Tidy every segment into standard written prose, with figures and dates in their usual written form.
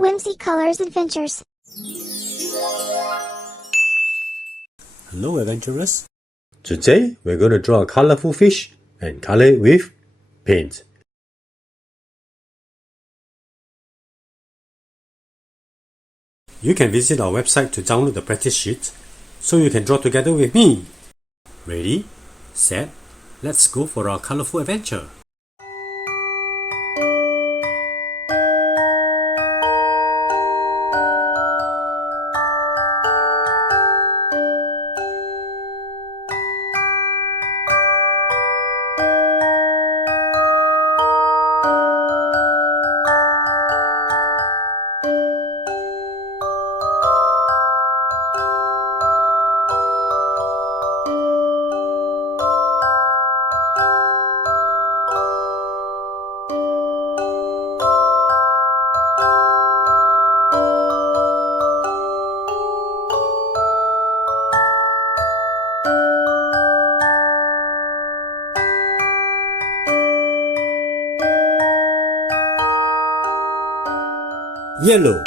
WhimsyColorsAdventures. Hello adventurers! Today we're going to draw a colorful fish and color it with paint. You can visit our website to download the practice sheet so you can draw together with me. Ready, set, let's go for our colorful adventure. Yellow,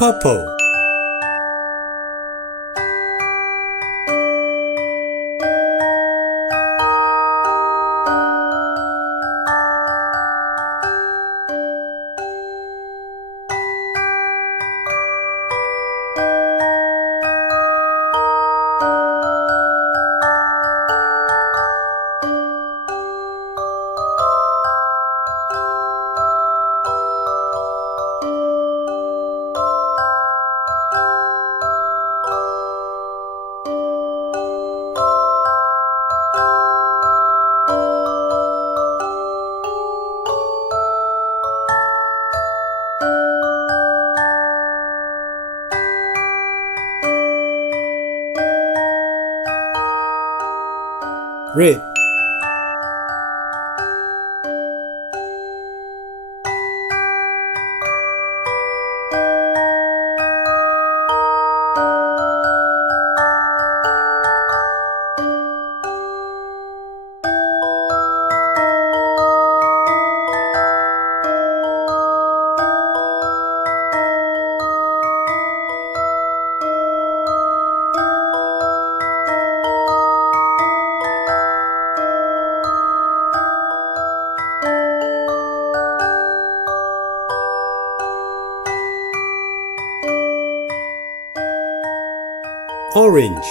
purple, red, orange,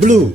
Blue.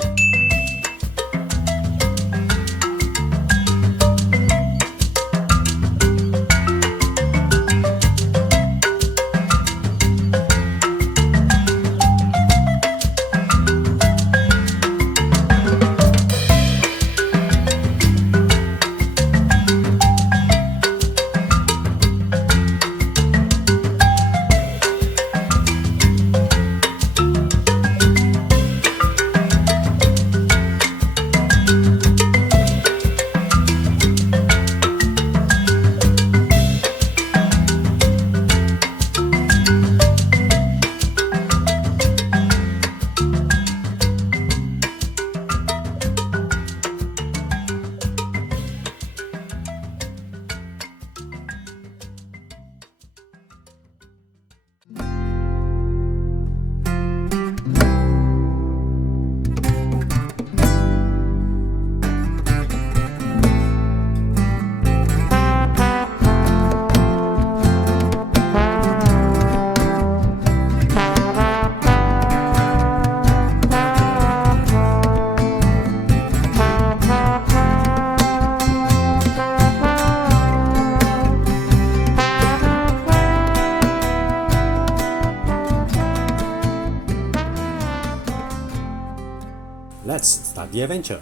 Let's start the adventure.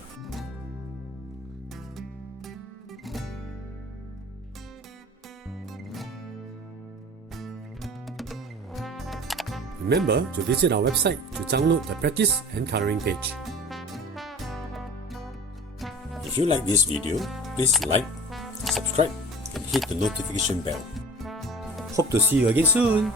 Remember to visit our website to download the practice and coloring page. If you like this video, please like, subscribe, and hit the notification bell. Hope to see you again soon.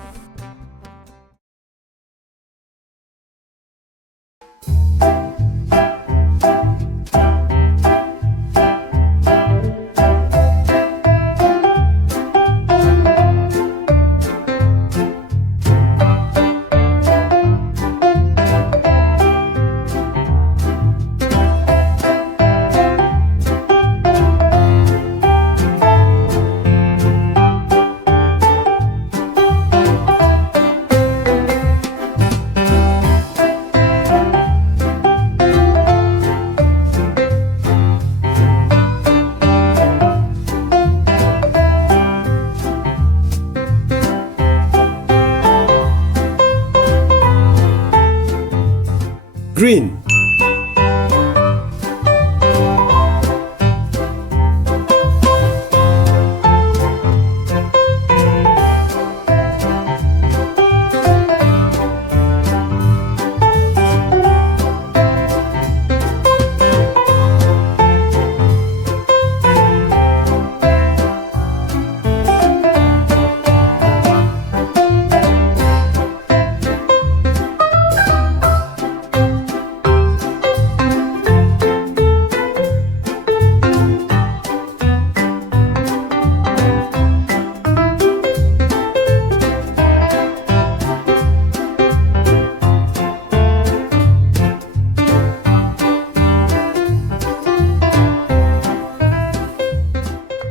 Green.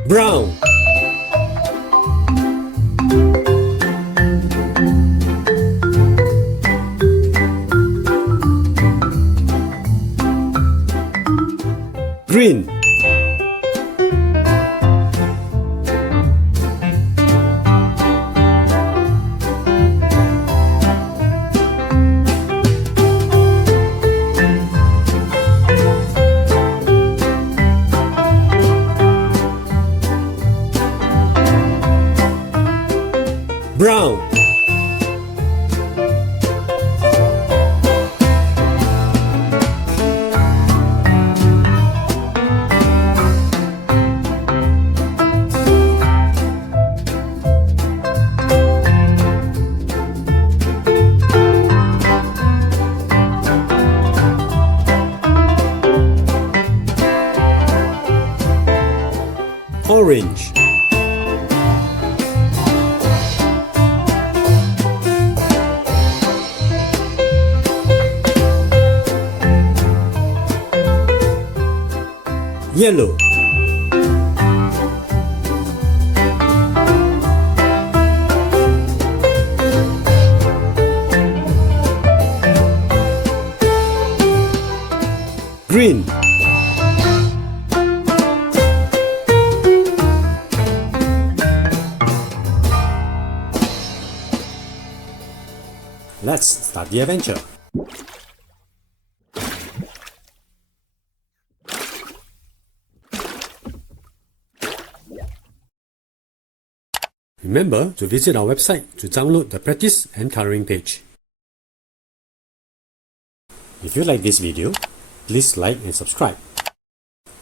Brown. Green. Brown. Orange. Yellow. green. Let's start the adventure. Remember to visit our website to download the practice and coloring page. If you like this video, please like and subscribe.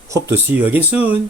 Hope to see you again soon.